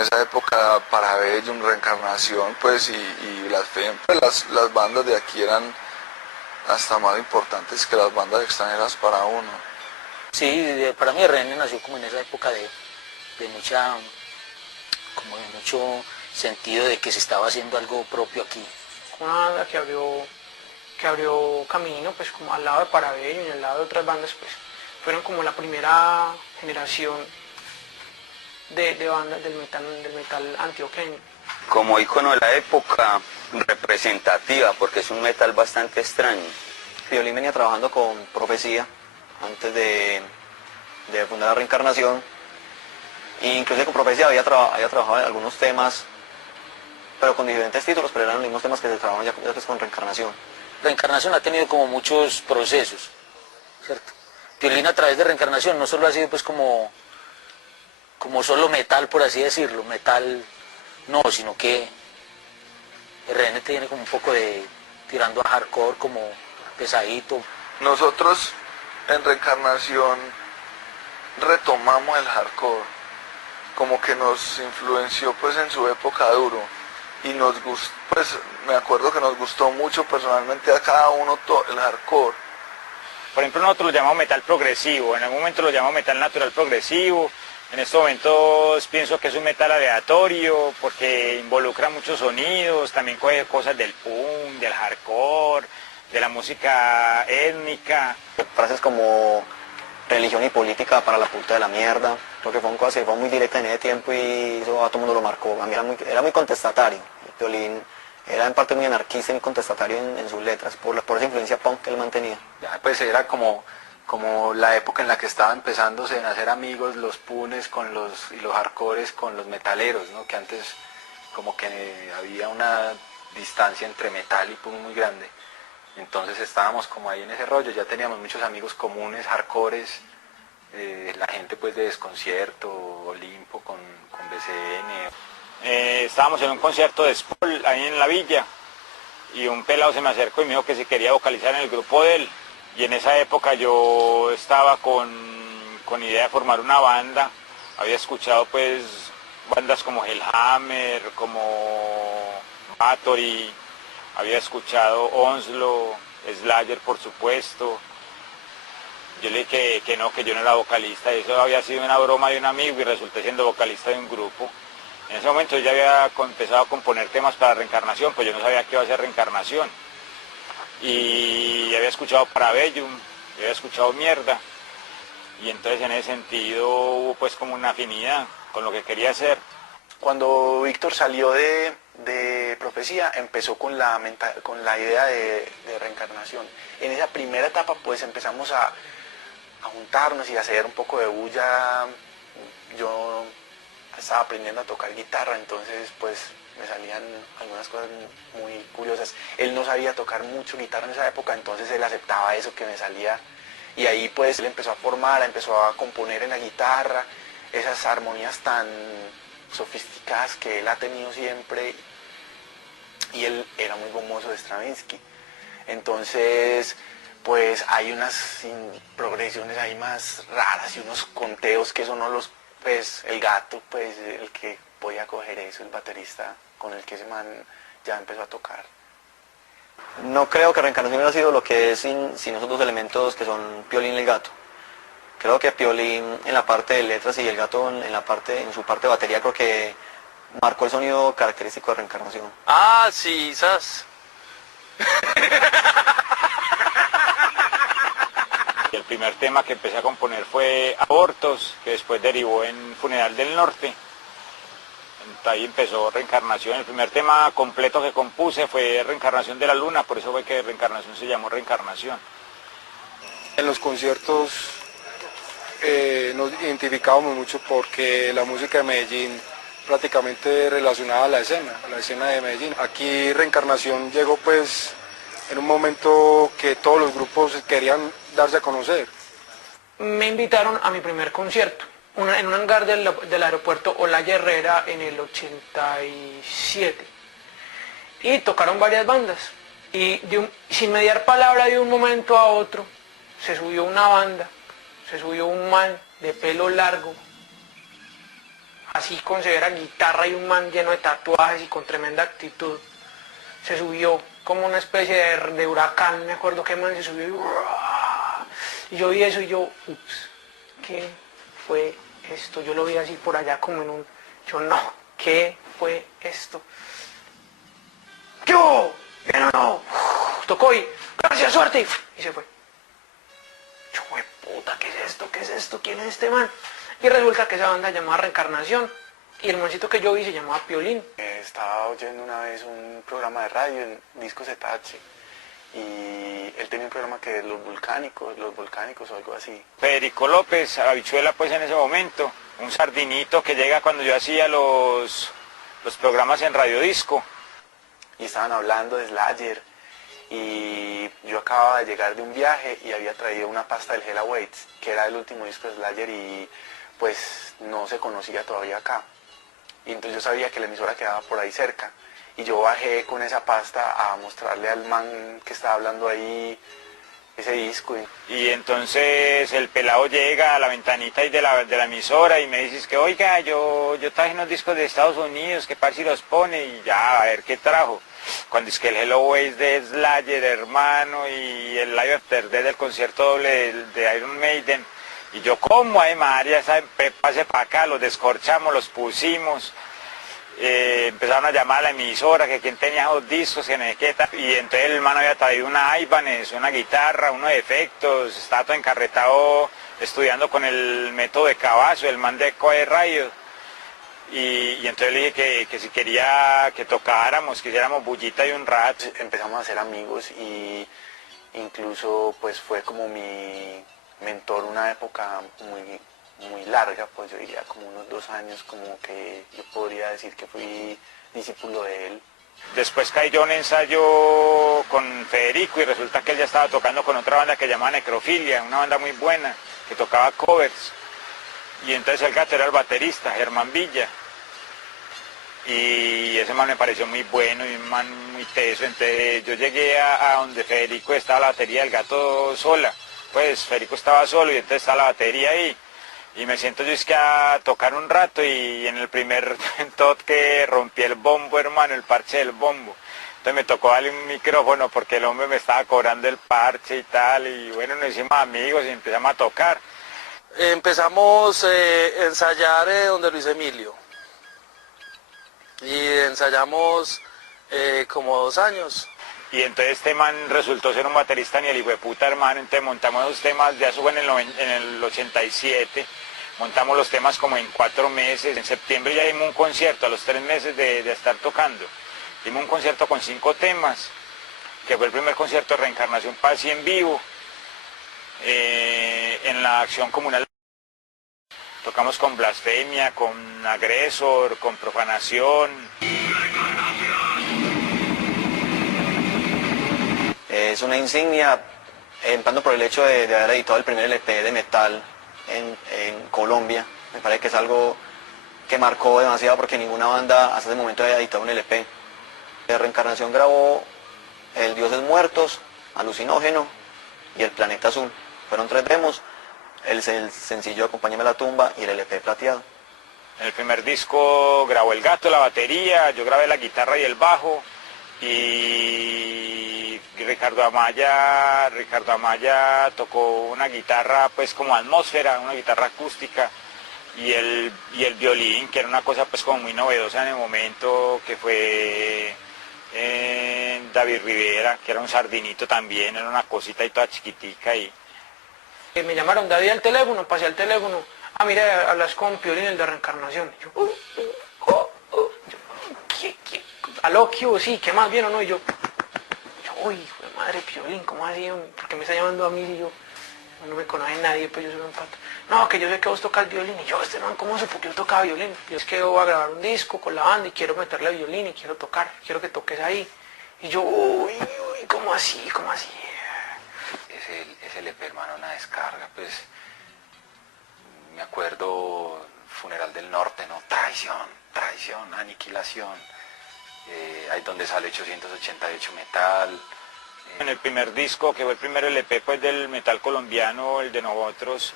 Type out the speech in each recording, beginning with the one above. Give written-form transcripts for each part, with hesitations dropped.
esa época Parabellum, Reencarnación, pues, y Blasfemia, pues las bandas de aquí eran hasta más importantes que las bandas extranjeras para uno. Sí, para mí RN nació como en esa época de mucho sentido de que se estaba haciendo algo propio aquí. Una banda que abrió camino, pues como al lado de Parabellum y al lado de otras bandas, pues fueron como la primera generación de bandas del metal antioqueño. Como ícono de la época, representativa, porque es un metal bastante extraño. Piolín venía trabajando con Profecía antes de fundar la Reencarnación, e inclusive con Profecía había trabajado en algunos temas, pero con diferentes títulos, pero eran los mismos temas que se trabajaban ya después con Reencarnación. Reencarnación ha tenido como muchos procesos, ¿cierto? Piolín a través de Reencarnación no solo ha sido pues como solo metal, por así decirlo, metal no, sino que RN tiene como un poco de tirando a hardcore, como pesadito. Nosotros en Reencarnación retomamos el hardcore, como que nos influenció pues en su época duro, y nos gustó, pues me acuerdo que nos gustó mucho personalmente a cada uno el hardcore. Por ejemplo, nosotros lo llamamos metal progresivo, en algún momento lo llamamos metal natural progresivo. En estos momentos pienso que es un metal aleatorio porque involucra muchos sonidos, también coge cosas del punk, del hardcore, de la música étnica. Frases como religión y política para la puta de la mierda, creo que fue una cosa que fue muy directa en ese tiempo y eso a todo el mundo lo marcó. A mí era muy contestatario. Piolín era en parte muy anarquista y muy contestatario en sus letras, por esa influencia punk que él mantenía. Ya, pues era como la época en la que estaba empezándose a hacer amigos los punes y los hardcores con los metaleros, ¿no? Que antes como que había una distancia entre metal y punk muy grande. Entonces estábamos como ahí en ese rollo, ya teníamos muchos amigos comunes, hardcores, la gente pues de Desconcierto, Olimpo con BCN. Estábamos en un concierto de Spol ahí en la villa y un pelado se me acercó y me dijo que si quería vocalizar en el grupo de él. Y en esa época yo estaba con idea de formar una banda, había escuchado pues bandas como Hellhammer, como Bathory, había escuchado Onslow, Slayer por supuesto. Yo le dije que no, que yo no era vocalista, y eso había sido una broma de un amigo y resulté siendo vocalista de un grupo. En ese momento yo ya había empezado a componer temas para Reencarnación, pues yo no sabía qué iba a ser Reencarnación. Y había escuchado Parabellum, había escuchado Mierda, y entonces en ese sentido hubo pues como una afinidad con lo que quería hacer. Cuando Víctor salió de Profecía, empezó con la idea de Reencarnación. En esa primera etapa pues empezamos a juntarnos y a hacer un poco de bulla. Yo estaba aprendiendo a tocar guitarra, entonces pues me salían algunas cosas muy curiosas. Él no sabía tocar mucho guitarra en esa época, entonces él aceptaba eso que me salía. Y ahí pues él empezó a componer en la guitarra esas armonías tan sofisticadas que él ha tenido siempre. Y él era muy gomoso de Stravinsky. Entonces pues hay unas progresiones ahí más raras y unos conteos que eso no los... Pues el Gato, pues el que podía coger eso, el baterista con el que ese man ya empezó a tocar. No creo que Reencarnación hubiera sido lo que es sin esos dos elementos que son Piolín y el Gato. Creo que Piolín en la parte de letras y el Gato en su parte de batería creo que marcó el sonido característico de Reencarnación. Ah, sí, ¿sabes? El primer tema que empecé a componer fue Abortos, que después derivó en Funeral del Norte. Ahí empezó Reencarnación. El primer tema completo que compuse fue Reencarnación de la Luna, por eso fue que Reencarnación se llamó Reencarnación. En los conciertos nos identificábamos mucho porque la música de Medellín prácticamente relacionada a la escena de Medellín. Aquí Reencarnación llegó pues en un momento que todos los grupos querían darse a conocer. Me invitaron a mi primer concierto, en un hangar del aeropuerto Olaya Herrera en el 87. Y tocaron varias bandas. Y sin mediar palabra de un momento a otro, se subió una banda, se subió un man de pelo largo así con severa guitarra y un man lleno de tatuajes y con tremenda actitud. Se subió como una especie de huracán, me acuerdo que man se subió y yo vi eso y yo, ups, ¿qué fue esto? Yo lo vi así por allá como en un, yo no, ¿qué fue esto? ¿Qué hubo? ¿Bien o no? Tocó y, gracias, suerte, y se fue. Yo, güey, puta, ¿qué es esto? ¿Qué es esto? ¿Quién es este man? Y resulta que esa banda se llamaba Reencarnación. Y el mancito que yo vi se llamaba Piolín. Estaba oyendo una vez un programa de radio en Discos Etache. Y él tenía un programa que es Los Volcánicos o algo así. Federico López, habichuela pues en ese momento, un sardinito que llega cuando yo hacía los programas en Radio Disco. Y estaban hablando de Slayer. Y yo acababa de llegar de un viaje y había traído una pasta del Hell Awaits, que era el último disco de Slayer y pues no se conocía todavía acá. Y entonces yo sabía que la emisora quedaba por ahí cerca. Y yo bajé con esa pasta a mostrarle al man que estaba hablando ahí ese disco. Y entonces el pelado llega a la ventanita de la emisora y me dices que oiga, yo traje unos discos de Estados Unidos, que par si los pone y ya, a ver qué trajo. Cuando es que el Hello Ways de Slayer, hermano, y el Live After Death del concierto doble de Iron Maiden. Y yo, ¿cómo? Ay, María, pase para acá, los descorchamos, los pusimos. Empezaron a llamar a la emisora, que quién tenía esos discos, que no sé qué tal. Y entonces el hermano había traído una Ibanez, una guitarra, unos efectos, estaba todo encarretado estudiando con el método de Cavazo, el man de Coe Radio. Y entonces le dije que si quería que tocáramos, que hiciéramos bullita y un rato. Empezamos a ser amigos y incluso pues fue como mi mentor una época muy larga, pues yo diría como unos 2 años, como que yo podría decir que fui discípulo de él. Después caí yo en un ensayo con Federico y resulta que él ya estaba tocando con otra banda que llamaba Necrofilia, una banda muy buena, que tocaba covers. Y entonces el gato era el baterista, Germán Villa. Y ese man me pareció muy bueno y un man muy teso. Entonces yo llegué a donde Federico estaba la batería del gato sola. Pues Federico estaba solo y entonces estaba la batería ahí. Y me siento yo es que a tocar un rato y en el primer toque rompí el bombo, hermano, el parche del bombo. Entonces me tocó darle un micrófono porque el hombre me estaba cobrando el parche y tal. Y bueno, nos hicimos amigos y empezamos a tocar. Empezamos a ensayar donde Luis Emilio y ensayamos como 2 años. Y entonces este man resultó ser un baterista ni el hijo de puta, hermano. Entonces montamos los temas, ya eso fue en el 87, montamos los temas como en 4 meses. En septiembre ya dimos un concierto, a los 3 meses de estar tocando. Dimos un concierto con 5 temas, que fue el primer concierto de Reencarnación Paz y en vivo, en la Acción Comunal. Tocamos con Blasfemia, con Agresor, con Profanación. Es una insignia, empezando por el hecho de haber editado el primer LP de metal en Colombia. Me parece que es algo que marcó demasiado porque ninguna banda hasta ese momento había editado un LP. De Reencarnación grabó El Dioses Muertos, Alucinógeno y El Planeta Azul. Fueron 3 demos, el sencillo Acompáñame a la tumba y el LP plateado. En el primer disco grabó el gato, la batería, yo grabé la guitarra y el bajo, y Ricardo Amaya tocó una guitarra pues como atmósfera, una guitarra acústica, y el violín, que era una cosa pues como muy novedosa en el momento, que fue David Rivera, que era un sardinito también, era una cosita y toda chiquitica. Y me llamaron David al teléfono, pasé al teléfono, mire, hablas con Piolín, el de Reencarnación. Yo, ¿qué? ¿Aló, qué hubo? Sí, ¿qué más bien o no? Y yo, uy, hijo de madre, Piolín, ¿cómo así? ¿Por qué me está llamando a mí si yo no me conoce nadie, pues yo soy un pato? No, que yo sé que vos tocas violín. Y yo, man, ¿cómo sé? Porque yo tocaba violín. Yo es que yo voy a grabar un disco con la banda y quiero meterle violín y quiero tocar, quiero que toques ahí. Y yo, uy, ¿cómo así? ¿Cómo así? Ese LP, hermano, una descarga, pues, me acuerdo, Funeral del Norte, ¿no? Traición, aniquilación, ahí donde sale 888 Metal. En el primer disco, que fue el primer LP pues del metal colombiano, el de nosotros,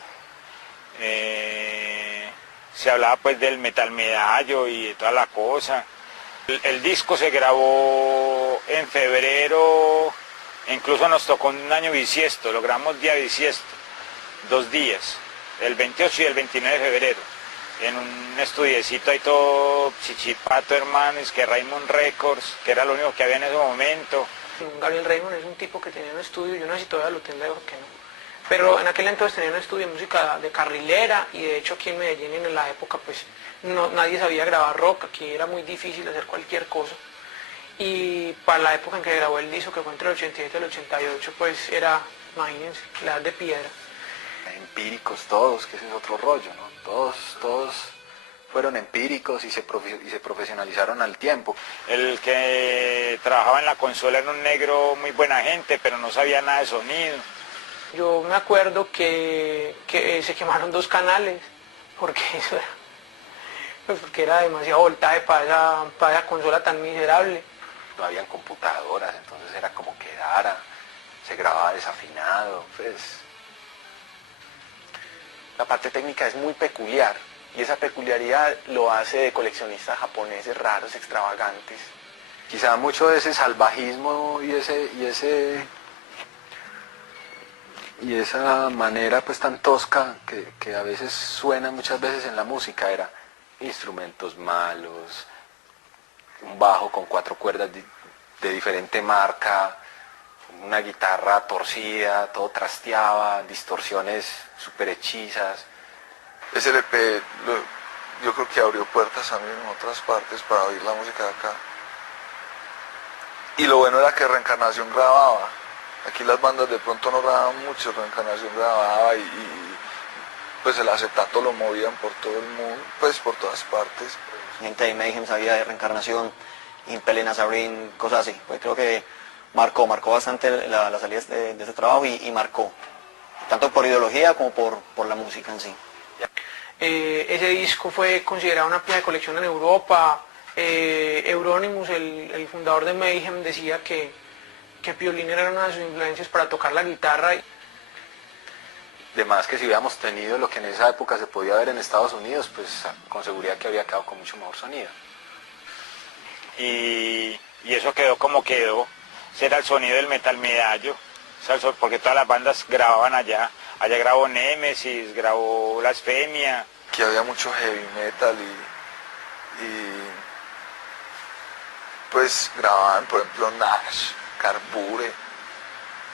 se hablaba pues del metal medallo y de toda la cosa. El disco se grabó en febrero, incluso nos tocó un año bisiesto, lo grabamos día bisiesto, 2 días, el 28 y el 29 de febrero, en un estudiecito ahí todo chichipato, hermanos, que Raymond Records, que era lo único que había en ese momento. Gabriel Raymond es un tipo que tenía un estudio, yo no sé si todavía lo tendrá o qué no. Pero en aquel entonces tenía un estudio de música de carrilera y de hecho aquí en Medellín en la época pues nadie sabía grabar rock, aquí era muy difícil hacer cualquier cosa. Y para la época en que grabó el disco, que fue entre el 87 y el 88, pues era, imagínense, la edad de piedra. Empíricos todos, que ese es otro rollo, ¿no? Todos fueron empíricos y se profesionalizaron al tiempo. El que trabajaba en la consola era un negro muy buena gente, pero no sabía nada de sonido. Yo me acuerdo que se quemaron 2 canales, porque eso era, pues porque era demasiado voltaje para esa consola tan miserable. No habían computadoras, entonces era como quedara, se grababa desafinado, pues. La parte técnica es muy peculiar y esa peculiaridad lo hace de coleccionistas japoneses raros, extravagantes. Quizá mucho de ese salvajismo y esa manera pues tan tosca que a veces suena muchas veces en la música era instrumentos malos, un bajo con 4 cuerdas de diferente marca, una guitarra torcida, todo trasteaba, distorsiones súper hechizas. Ese LP yo creo que abrió puertas también en otras partes para oír la música de acá. Y lo bueno era que Reencarnación grababa. Aquí las bandas de pronto no grababan mucho, Reencarnación grababa y pues el acetato lo movían por todo el mundo, pues por todas partes. Gente de Mayhem sabía de Reencarnación, Impel y Nazarene, cosas así. Pues creo que marcó bastante la salida de ese trabajo y marcó, tanto por ideología como por la música en sí. Ese disco fue considerado una pieza de colección en Europa. Euronymous, el fundador de Mayhem, decía que Piolín era una de sus influencias para tocar la guitarra. De más que si hubiéramos tenido lo que en esa época se podía ver en Estados Unidos, pues con seguridad que habría quedado con mucho mejor sonido. Y eso quedó como quedó. Ese era el sonido del metal medallo, porque todas las bandas grababan allá. Allá grabó Némesis, grabó Blasfemia. Que había mucho heavy metal y pues grababan, por ejemplo, Nash, Carbure,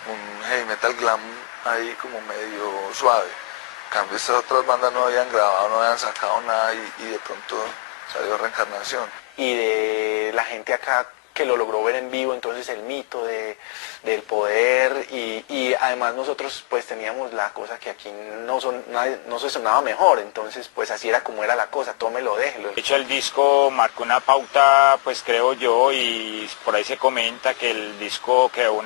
un heavy metal glam ahí como medio suave. En cambio estas otras bandas no habían grabado, no habían sacado nada y de pronto salió Reencarnación. Y de la gente acá que lo logró ver en vivo, entonces el mito del poder y además nosotros pues teníamos la cosa que aquí no se sonaba mejor, entonces pues así era como era la cosa, tómelo, déjelo. De hecho el disco marcó una pauta, pues creo yo, y por ahí se comenta que el disco quedó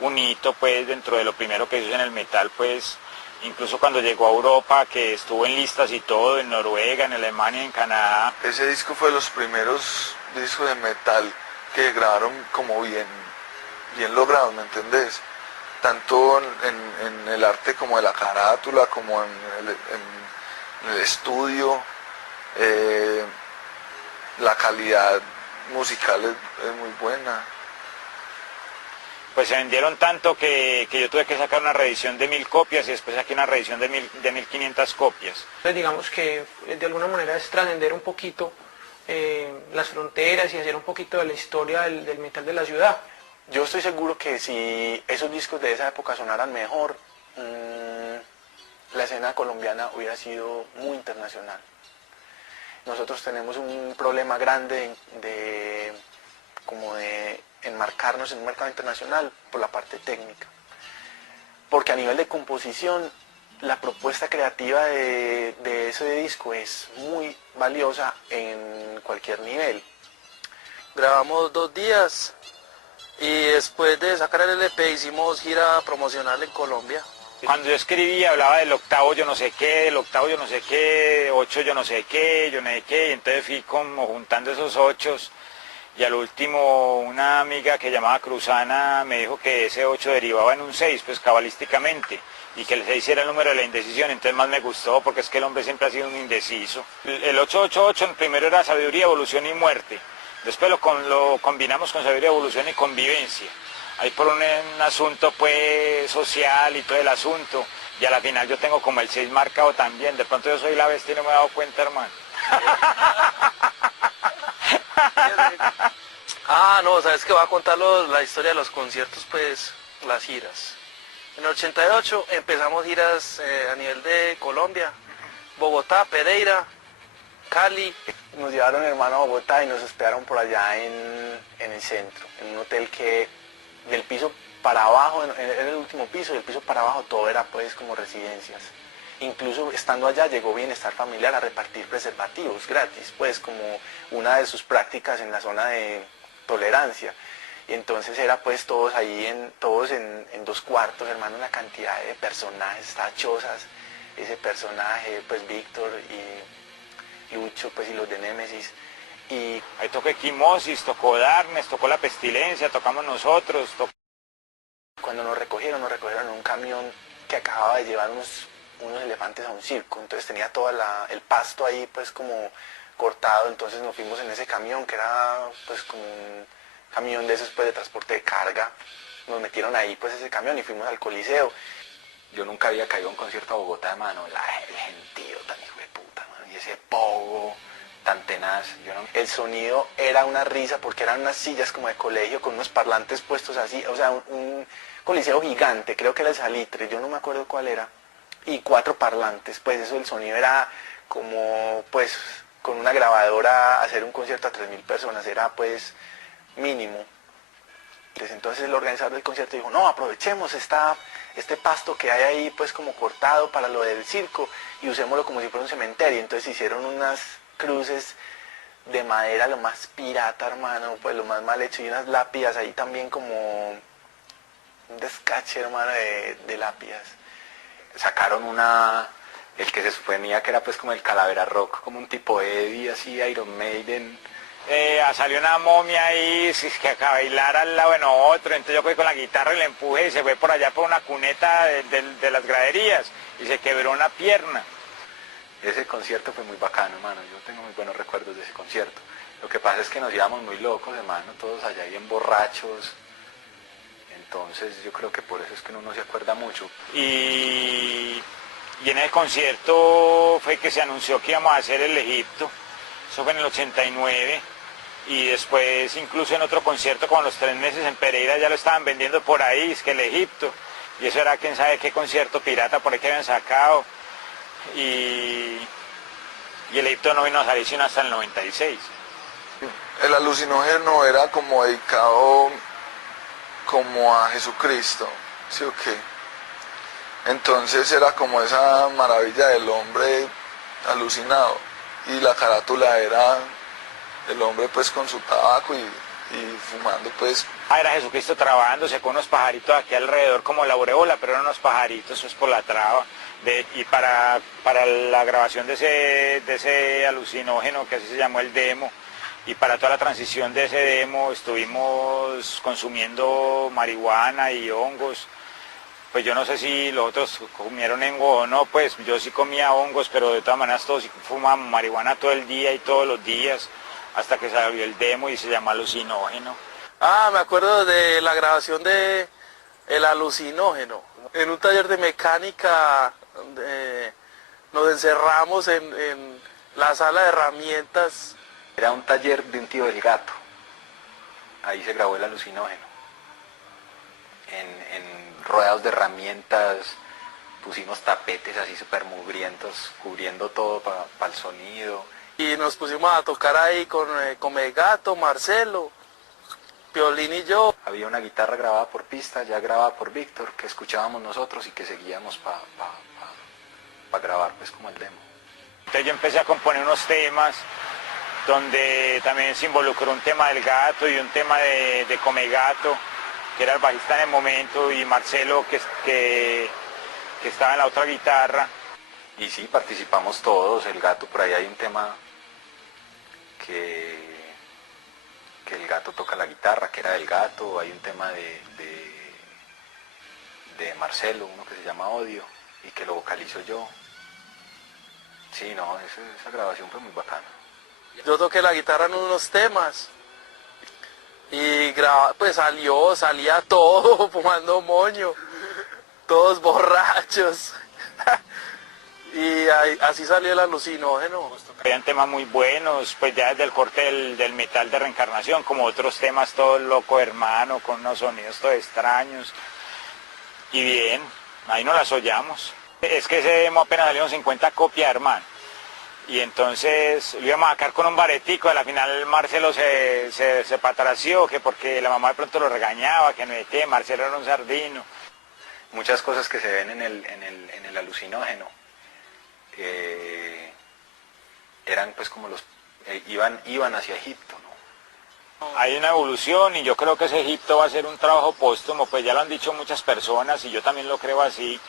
un hito pues dentro de lo primero que hizo en el metal, pues incluso cuando llegó a Europa, que estuvo en listas y todo, en Noruega, en Alemania, en Canadá. Ese disco fue de los primeros discos de metal que grabaron como bien logrados, ¿me entendés? Tanto en el arte como de la carátula, como en el estudio, la calidad musical es muy buena. Pues se vendieron tanto que yo tuve que sacar una reedición de 1000 copias y después saqué una reedición de 1500 copias. Entonces digamos que de alguna manera es trascender un poquito las fronteras y hacer un poquito de la historia del metal de la ciudad. Yo estoy seguro que si esos discos de esa época sonaran mejor, la escena colombiana hubiera sido muy internacional. Nosotros tenemos un problema grande de enmarcarnos en un mercado internacional por la parte técnica. Porque a nivel de composición, la propuesta creativa de ese disco es muy valiosa en cualquier nivel. Grabamos 2 días y después de sacar el LP hicimos gira promocional en Colombia. Cuando yo escribía hablaba del octavo yo no sé qué, del octavo yo no sé qué, 8 yo no sé qué, y entonces fui como juntando esos 8 y al último una amiga que llamaba Cruzana me dijo que ese 8 derivaba en un 6, pues cabalísticamente, y que el 6 era el número de la indecisión, entonces más me gustó porque es que el hombre siempre ha sido un indeciso. El 888 el primero era sabiduría, evolución y muerte, después lo combinamos con sabiduría, evolución y convivencia, ahí por un asunto pues social y todo el asunto, y a la final yo tengo como el 6 marcado también, de pronto yo soy la bestia y no me he dado cuenta, hermano. Ah, no, sabes que voy a contar la historia de los conciertos, pues, las giras. En el 88 empezamos giras a nivel de Colombia, Bogotá, Pereira, Cali. Nos llevaron, hermano, a Bogotá y nos hospedaron por allá en el centro, en un hotel que del piso para abajo, era el último piso, y el piso para abajo todo era pues como residencias. Incluso estando allá llegó Bienestar Familiar a repartir preservativos gratis, pues como una de sus prácticas en la zona de tolerancia. Y entonces era pues todos ahí, todos en 2 cuartos, hermano, una cantidad de personajes, tachosas, ese personaje, pues Víctor y Lucho, pues y los de Némesis. Y ahí tocó Equimosis, tocó Darnes, tocó La Pestilencia, tocamos nosotros. Cuando nos recogieron en un camión que acababa de llevar unos elefantes a un circo, entonces tenía todo el pasto ahí pues como cortado, entonces nos fuimos en ese camión que era pues como un camión de esos pues de transporte de carga, nos metieron ahí pues ese camión y fuimos al Coliseo. Yo nunca había caído a un concierto a Bogotá, mano, el gentío tan hijo de puta, mano, y ese pogo tan tenaz. El sonido era una risa porque eran unas sillas como de colegio con unos parlantes puestos así, o sea, un coliseo gigante, creo que era el Salitre, yo no me acuerdo cuál era, y 4 parlantes, pues eso, el sonido era como, pues, con una grabadora hacer un concierto a 3.000 personas, era pues mínimo. Entonces el organizador del concierto dijo, no, aprovechemos este pasto que hay ahí pues como cortado para lo del circo y usémoslo como si fuera un cementerio. Entonces hicieron unas cruces de madera, lo más pirata, hermano, pues lo más mal hecho, y unas lápidas ahí también como un descache, hermano, de lápidas. Sacaron el que se suponía que era pues como el Calavera Rock, como un tipo Eddie, así, Iron Maiden. Salió una momia ahí que a bailar al lado de otro, entonces yo fui con la guitarra y le empujé y se fue por allá por una cuneta de las graderías y se quebró una pierna. Ese concierto fue muy bacano, hermano, yo tengo muy buenos recuerdos de ese concierto. Lo que pasa es que nos íbamos muy locos, hermano, todos allá bien borrachos. Entonces yo creo que por eso es que uno no se acuerda mucho. Y en el concierto fue que se anunció que íbamos a hacer el Egipto, eso fue en el 89, y después incluso en otro concierto como a los 3 meses en Pereira ya lo estaban vendiendo por ahí, es que el Egipto, y eso era quién sabe qué concierto pirata por ahí que habían sacado, y el Egipto no vino a salir sino hasta el 96. El alucinógeno era como dedicado como a Jesucristo, ¿sí o qué? Entonces era como esa maravilla del hombre alucinado, y la carátula era el hombre pues con su tabaco y fumando pues. Era Jesucristo trabándose con unos pajaritos aquí alrededor como la aureola, pero eran unos pajaritos pues por la traba. Y para la grabación de ese alucinógeno, que así se llamó el demo, y para toda la transición de ese demo estuvimos consumiendo marihuana y hongos. Pues yo no sé si los otros comieron hongo o no, pues yo sí comía hongos, pero de todas maneras todos fumábamos marihuana todo el día y todos los días, hasta que salió el demo y se llama alucinógeno. Ah, me acuerdo de la grabación de El Alucinógeno. En un taller de mecánica nos encerramos en la sala de herramientas. Era un taller de un tío del Gato, ahí se grabó El Alucinógeno. En rodeados de herramientas, pusimos tapetes así súper mugrientos, cubriendo todo para el sonido. Y nos pusimos a tocar ahí con Megato, Marcelo, Piolín y yo. Había una guitarra grabada por pista, ya grabada por Víctor, que escuchábamos nosotros y que seguíamos para grabar pues como el demo. Entonces yo empecé a componer unos temas donde también se involucró un tema del Gato y un tema de Comegato, que era el bajista en el momento, y Marcelo que estaba en la otra guitarra. Y sí, participamos todos, el Gato, por ahí hay un tema que que el gato toca la guitarra, que era del gato. Hay un tema de Marcelo, uno que se llama Odio, y que lo vocalizo yo. Sí, no, esa grabación fue muy bacana. Yo toqué la guitarra en unos temas y pues salía todo fumando moño, todos borrachos. Y así salió el alucinógeno. Habían temas muy buenos, pues ya desde el corte del metal de Reencarnación, como otros temas todo loco hermano, con unos sonidos todo extraños. Y bien, ahí nos las hollamos. Es que ese demo apenas salieron 50 copias, hermano. Y entonces lo íbamos a sacar con un baretico, a la final Marcelo se patració, que porque la mamá de pronto lo regañaba, que no es que Marcelo era un sardino. Muchas cosas que se ven en el alucinógeno eran pues como iban hacia Egipto, ¿no? Hay una evolución y yo creo que ese Egipto va a ser un trabajo póstumo, pues ya lo han dicho muchas personas y yo también lo creo así,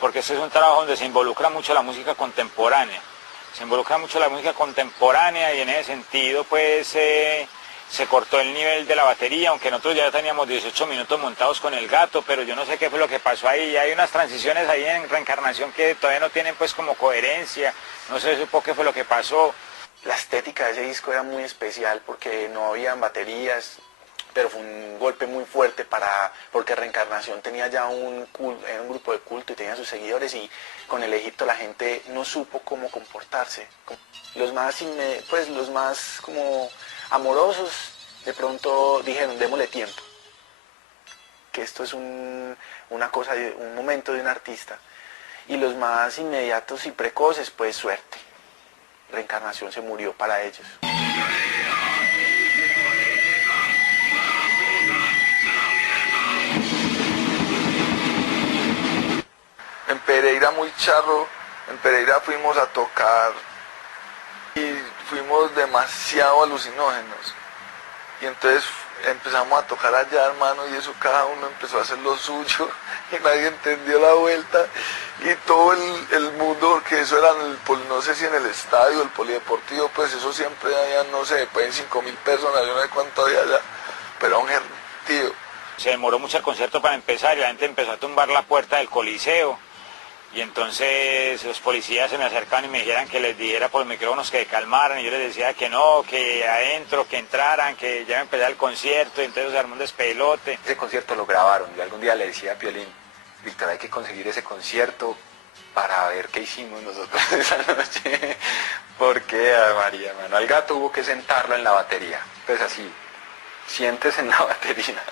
porque ese es un trabajo donde se involucra mucho la música contemporánea. Se involucra mucho la música contemporánea y en ese sentido pues se cortó el nivel de la batería, aunque nosotros ya teníamos 18 minutos montados con el gato, pero yo no sé qué fue lo que pasó ahí. Hay unas transiciones ahí en Reencarnación que todavía no tienen pues como coherencia, no se supo qué fue lo que pasó. La estética de ese disco era muy especial porque no habían baterías, pero fue un golpe muy fuerte porque Reencarnación tenía ya era un grupo de culto y tenía sus seguidores, y con el Egipto la gente no supo cómo comportarse. Los más como amorosos de pronto dijeron, démosle tiempo, que esto es un momento de un artista. Y los más inmediatos y precoces, pues suerte. Reencarnación se murió para ellos. En Pereira muy charro, en Pereira fuimos a tocar y fuimos demasiado alucinógenos. Y entonces empezamos a tocar allá, hermano, y eso cada uno empezó a hacer lo suyo y nadie entendió la vuelta. Y todo el mundo, porque eso era, no sé si en el estadio, el polideportivo, pues eso siempre había, no sé, pueden 5.000 personas, yo no sé cuánto había allá, pero era un gentío. Se demoró mucho el concierto para empezar y la gente empezó a tumbar la puerta del Coliseo. Y entonces los policías se me acercaban y me dijeran que les dijera por los micrófonos que calmaran, y yo les decía que no, que adentro, que entraran, que ya empezaba el concierto, y entonces se armó un despelote. Ese concierto lo grabaron, yo algún día le decía a Piolín, Víctor, hay que conseguir ese concierto para ver qué hicimos nosotros esa noche, porque María, mano, al gato hubo que sentarlo en la batería, pues así, sientes en la batería.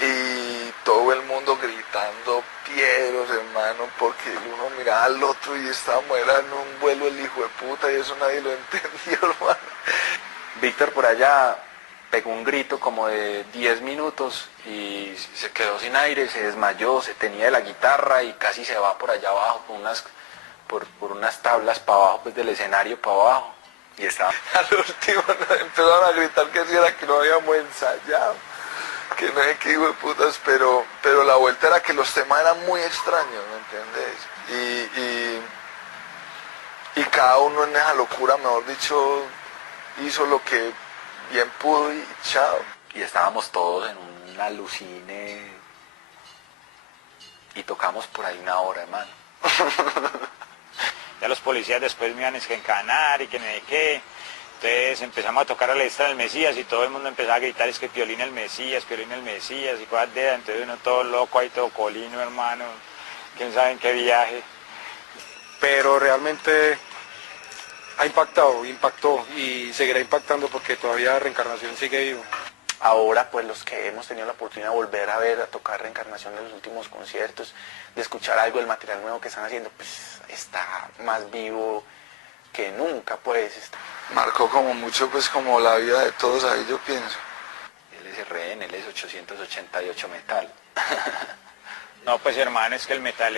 Y todo el mundo gritando piedros, hermano, porque uno miraba al otro y estábamos en un vuelo el hijo de puta y eso nadie lo entendió, hermano. Víctor por allá pegó un grito como de 10 minutos y se quedó sin aire, se desmayó, se tenía de la guitarra y casi se va por allá abajo, por unas tablas para abajo, pues del escenario para abajo. Y estaba... Al último empezaron a gritar que si era que no habíamos ensayado, que no sé qué hijo de putas, pero la vuelta era que los temas eran muy extraños, ¿me entendés? Y cada uno en esa locura, mejor dicho, hizo lo que bien pudo y chao. Y estábamos todos en un alucine y tocamos por ahí una hora, hermano. Ya los policías después me iban a encanar y que no sé qué. Entonces empezamos a tocar a la extra del Mesías y todo el mundo empezaba a gritar, es que Piolín el Mesías y cosas de... Entonces uno todo loco ahí, todo colino, hermano, quién sabe en qué viaje. Pero realmente impactó y seguirá impactando porque todavía Reencarnación sigue vivo. Ahora, pues los que hemos tenido la oportunidad de volver a tocar Reencarnación en los últimos conciertos, de escuchar algo del material nuevo que están haciendo, pues está más vivo que nunca, pues. Marcó como mucho, pues como la vida de todos ahí, yo pienso. Él es RN, él es 888 metal. No, pues hermano, es que el metal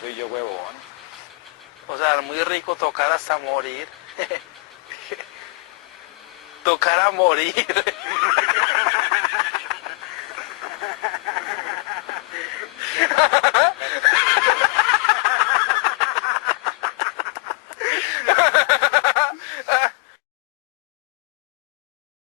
soy yo, huevón. O sea, muy rico tocar hasta morir. Tocar a morir.